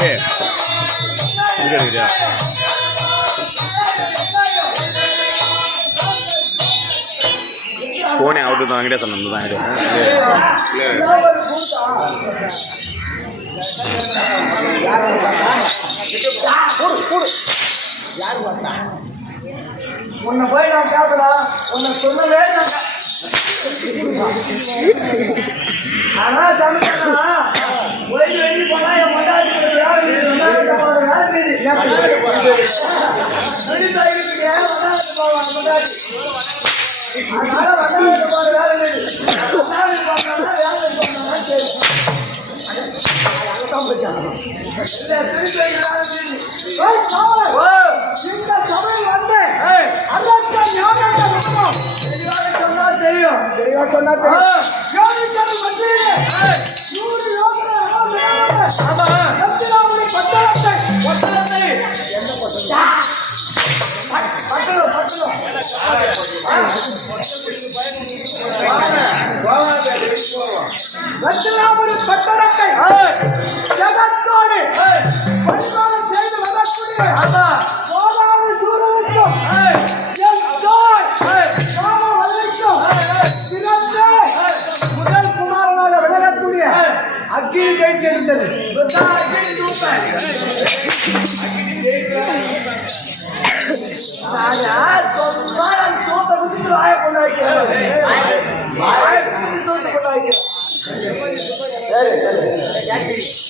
தம்பி இங்க இருக்குதா ஃபோனே அவுட்டு தான் வெங்கடேசன் நம்பர் தான் உன்னை போய் நான் கேட்கல உன்னை சொன்னவே போய் வெளியே போனா சொன்னா தெரியும். ஆ. நூறு ஆமா. பட்- பட்டணம், பட்டணம். பரிமாணம் செய்து வரக்கூடிய கோதாவரி சூரனுக்கும் என் தாய் ராமவல்லிக்கும் பிறந்த முதல் குமாரனாக விளங்கக்கூடிய அக்கினி ஜெயித்திருந்தது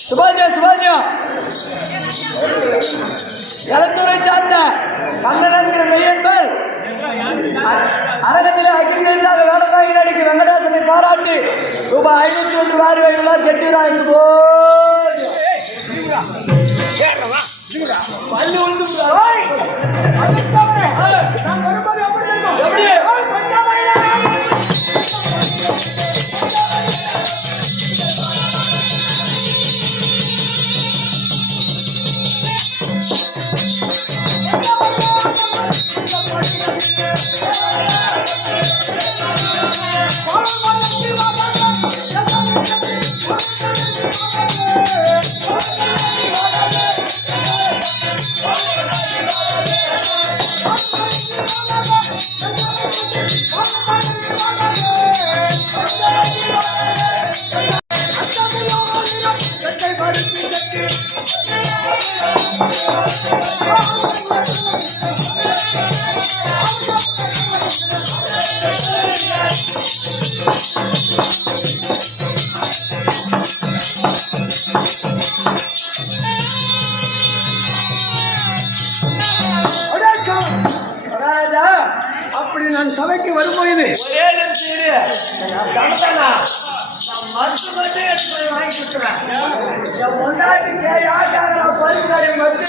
சுபாஜியம் சுபாஜியம் களத்துறை சார்ந்த கண்ணன் என்கிற மெய்யன்பர் அரங்கத்தில் அகில் ஜெயித்தாக வேலைக்காகி நடிக்கும் பாராட்டி ரூபாய் ஐநூத்தி ஒன்று வாரி வைக்கலாம் கெட்டிராய்ச்சி போய் போ உண்டு வந்து நான் நான் மருந்து மட்டும் எடுத்து வாங்கி கொடுக்குறேன். என் பொண்டாட்டி கேயா கேக்குறா, பருப்புக்காரி மருந்து.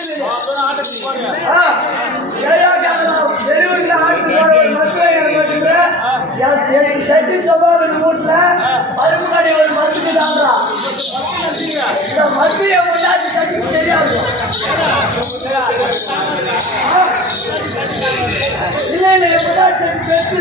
வெளியூர்ல ஆட்டுக்கு போற எனக்கு மட்டுமே. என் என் ஒரு மருந்து இந்த மருந்து என் தெரியாது. இல்ல இல்ல என் பெற்று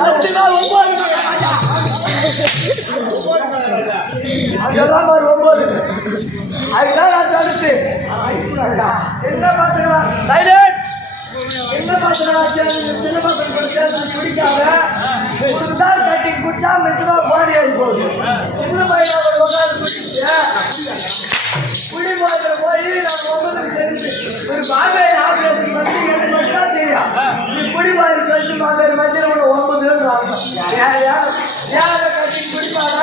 பத்து நாள் ஒன்பது அதெல்லாம் ஒரு ஒன்பது அதுதான் நான் சொல்லிட்டு சின்ன பசங்க சைலண்ட் சின்ன பசங்க சின்ன குடிக்காம கட்டி குடிச்சா மிச்சமா பாதி ஆகி போகுது. சின்ன பையன் ஒரு உட்காந்து குடிச்சு குடி போய் நான் ஒன்பதுக்கு தெரிஞ்சு ஒரு பாம்பேயில் ஆபரேஷன் பண்ணி எனக்கு மட்டும் தான் தெரியும். நீ குடி மாதிரி சொல்லிட்டு பாம்பேர் மத்தியில் உள்ள ஒன்பதுன்றாங்க யார் யார் யாரை? கட்டி குடிப்பாங்க?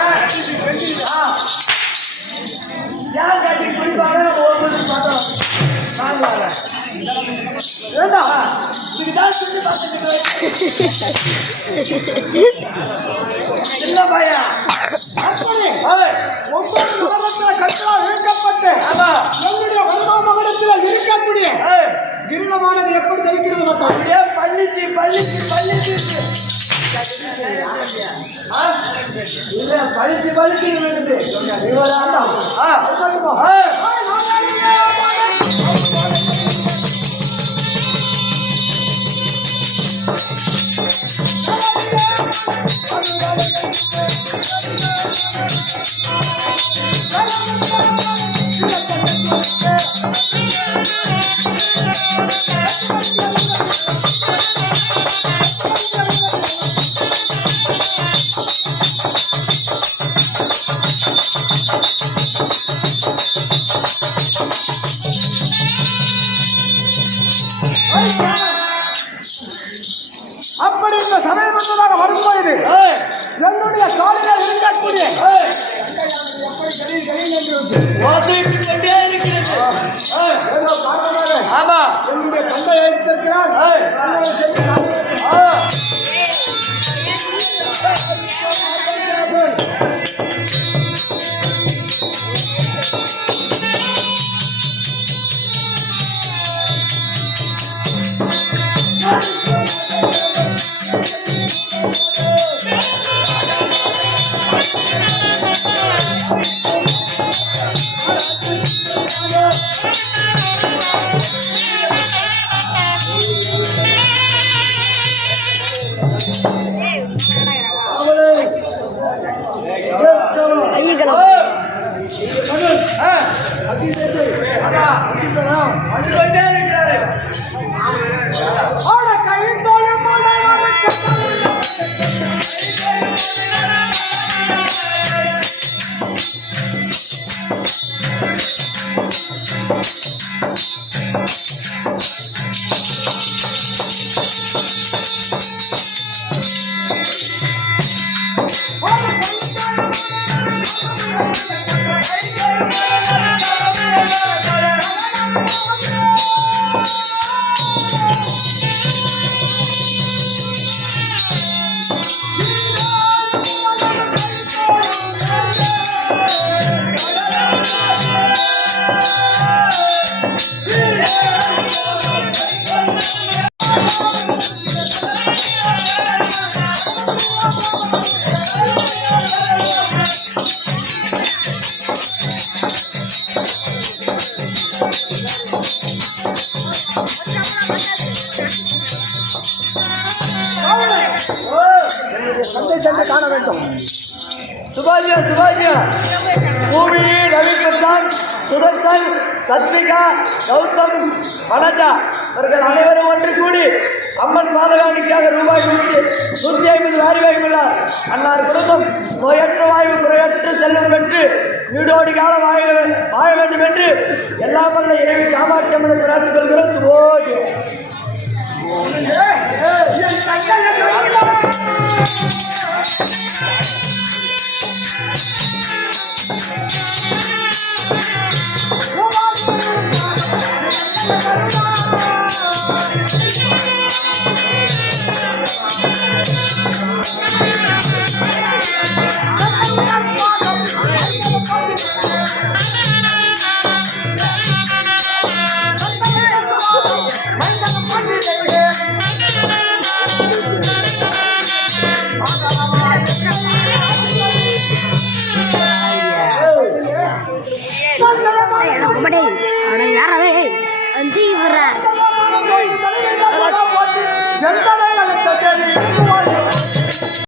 யார் கட்டி குடிப்பாங்க? நம்ம ஒன்பது பார்த்தோம். வாங்குவாங்க வேண்டாம் இதுதான் சின்ன பசங்க சின்ன பையன் ஒவ்வொரு கற்றால் இருக்கக்கூடிய கிரீடமானது எப்படி தெளிக்கிறது மக்கள் அப்படியே பள்ளிச்சு பள்ளிச்சு பள்ளிச்சு ஆ? இல்ல பழிச்சு பழிச்சு Oi, cara! இந்த வரும்பொழுது ஏய், என்னுடைய காலில் இருக்கக்கூடிய ஆமா. என்னுடைய தந்தை அழைத்திருக்கிறார் ஏய். என்னை சுபாஜியம் சுபாஜியம் பூமி ரவிகிருஷ்ணன் சுதர்சன் சத்விகா கௌதம் வனஜா இவர்கள் அனைவரும் ஒன்று கூடி அம்மன் பாதகாணிக்காக ரூபாய் நூற்றி நூற்றி ஐம்பது வாரி வாய்ப்புள்ளார் அன்னார் குடும்பம் நோயற்ற வாய்வு குறையற்று செல்வம் பெற்று வீடோடி காலம் வாழ வாழ வேண்டும் என்று எல்லா வல்ல இறைவி காமாட்சி அம்மனை பிரார்த்துக் கொள்கிறோம். சுபோஜி